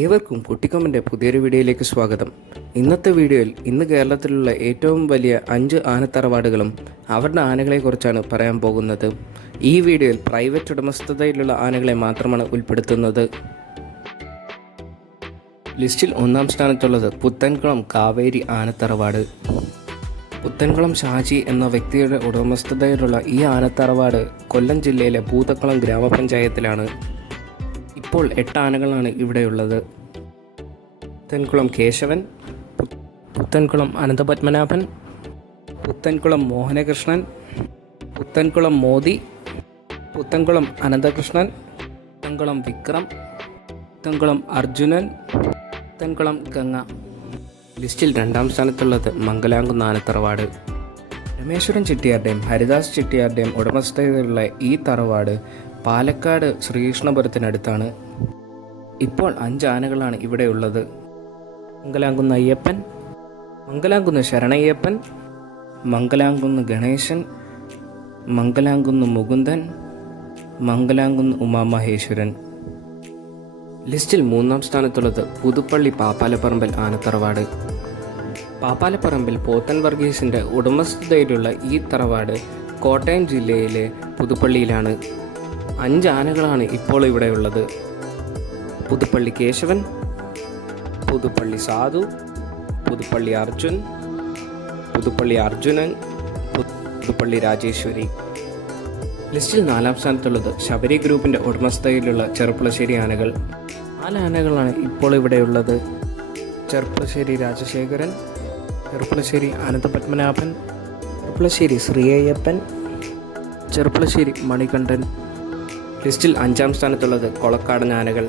ഏവർക്കും കുട്ടിക്കൊമ്പൻ്റെ പുതിയൊരു വീഡിയോയിലേക്ക് സ്വാഗതം. ഇന്നത്തെ വീഡിയോയിൽ ഇന്ന് കേരളത്തിലുള്ള ഏറ്റവും വലിയ 5 ആനത്തറവാടുകളും അവരുടെ ആനകളെക്കുറിച്ചാണ് പറയാൻ പോകുന്നത്. ഈ വീഡിയോയിൽ പ്രൈവറ്റ് ഉടമസ്ഥതയിലുള്ള ആനകളെ മാത്രമാണ് ഉൾപ്പെടുത്തുന്നത്. ലിസ്റ്റിൽ 1-ാം സ്ഥാനത്തുള്ളത് പുത്തൻകുളം കാവേരി ആനത്തറവാട്. പുത്തൻകുളം ഷാജി എന്ന വ്യക്തിയുടെ ഉടമസ്ഥതയിലുള്ള ഈ ആനത്തറവാട് കൊല്ലം ജില്ലയിലെ ഭൂതക്കുളം ഗ്രാമപഞ്ചായത്തിലാണ്. ഇപ്പോൾ 8 ആനകളാണ് ഇവിടെയുള്ളത്. പുത്തൻകുളം കേശവൻ, പുത്തൻകുളം അനന്തപത്മനാഭൻ, പുത്തൻകുളം മോഹനകൃഷ്ണൻ, പുത്തൻകുളം മോദി, പുത്തൻകുളം അനന്തകൃഷ്ണൻ, പുത്തൻകുളം വിക്രം, പുത്തൻകുളം അർജുനൻ, പുത്തൻകുളം ഗംഗ. ലിസ്റ്റിൽ 2-ാം സ്ഥാനത്തുള്ളത് മംഗലാംകുന്ന് ആനത്തറവാട്. രമേശ്വരൻ ചെട്ടിയാരുടെയും ഹരിദാസ് ചെട്ടിയാരുടെയും ഉടമസ്ഥതയിലുള്ള ഈ തറവാട് പാലക്കാട് ശ്രീകൃഷ്ണപുരത്തിനടുത്താണ്. ഇപ്പോൾ 5 ആനകളാണ് ഇവിടെയുള്ളത്. മംഗലാംകുന്ന് അയ്യപ്പൻ, മംഗലാംകുന്ന് ശരണയ്യപ്പൻ, മംഗലാംകുന്ന് ഗണേശൻ, മംഗലാംകുന്ന് മുകുന്ദൻ, മംഗലാംകുന്ന് ഉമാമഹേശ്വരൻ. ലിസ്റ്റിൽ 3-ാം സ്ഥാനത്തുള്ളത് പുതുപ്പള്ളി പാപ്പാലപ്പറമ്പിൽ ആനത്തറവാട്. പാപ്പാലപ്പറമ്പിൽ പോത്തൻ വർഗീസിൻ്റെ ഉടമസ്ഥതയിലുള്ള ഈ തറവാട് കോട്ടയം ജില്ലയിലെ പുതുപ്പള്ളിയിലാണ്. 5 ആനകളാണ് ഇപ്പോൾ ഇവിടെയുള്ളത്. പുതുപ്പള്ളി കേശവൻ, പുതുപ്പള്ളി സാധു, പുതുപ്പള്ളി അർജുൻ, പുതുപ്പള്ളി അർജുനൻ, പുതുപ്പള്ളി രാജേശ്വരി. ലിസ്റ്റിൽ 4-ാം സ്ഥാനത്തുള്ളത് ശബരി ഗ്രൂപ്പിൻ്റെ ഉടമസ്ഥതയിലുള്ള ചെറുപ്പുളശ്ശേരി ആനകൾ. 4 ആനകളാണ് ഇപ്പോൾ ഇവിടെയുള്ളത്. ചെറുപ്പുളശ്ശേരി രാജശേഖരൻ, ചെറുപ്പുളശ്ശേരി അനന്തപത്മനാഭൻ, ചെറുപ്പുളശ്ശേരി ശ്രീയയ്യപ്പൻ, ചെറുപ്പുളശ്ശേരി മണികണ്ഠൻ. ലിസ്റ്റിൽ 5-ാം സ്ഥാനത്തുള്ളത് കൊളക്കാടൻ ആനകൾ.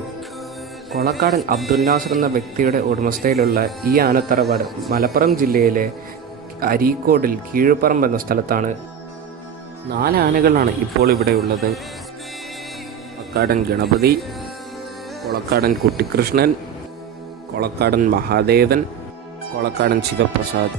കൊളക്കാടൻ അബ്ദുൽ നാസർ എന്ന വ്യക്തിയുടെ ഉടമസ്ഥയിലുള്ള ഈ ആനത്തറവാട് മലപ്പുറം ജില്ലയിലെ അരീക്കോടിൽ കീഴുപറമ്പ് എന്ന സ്ഥലത്താണ്. 4 ആനകളാണ് ഇപ്പോൾ ഇവിടെയുള്ളത്. കൊളക്കാടൻ ഗണപതി, കൊളക്കാടൻ കുട്ടിക്കൃഷ്ണൻ, കൊളക്കാടൻ മഹാദേവൻ, കൊളക്കാടൻ ശിവപ്രസാദ്.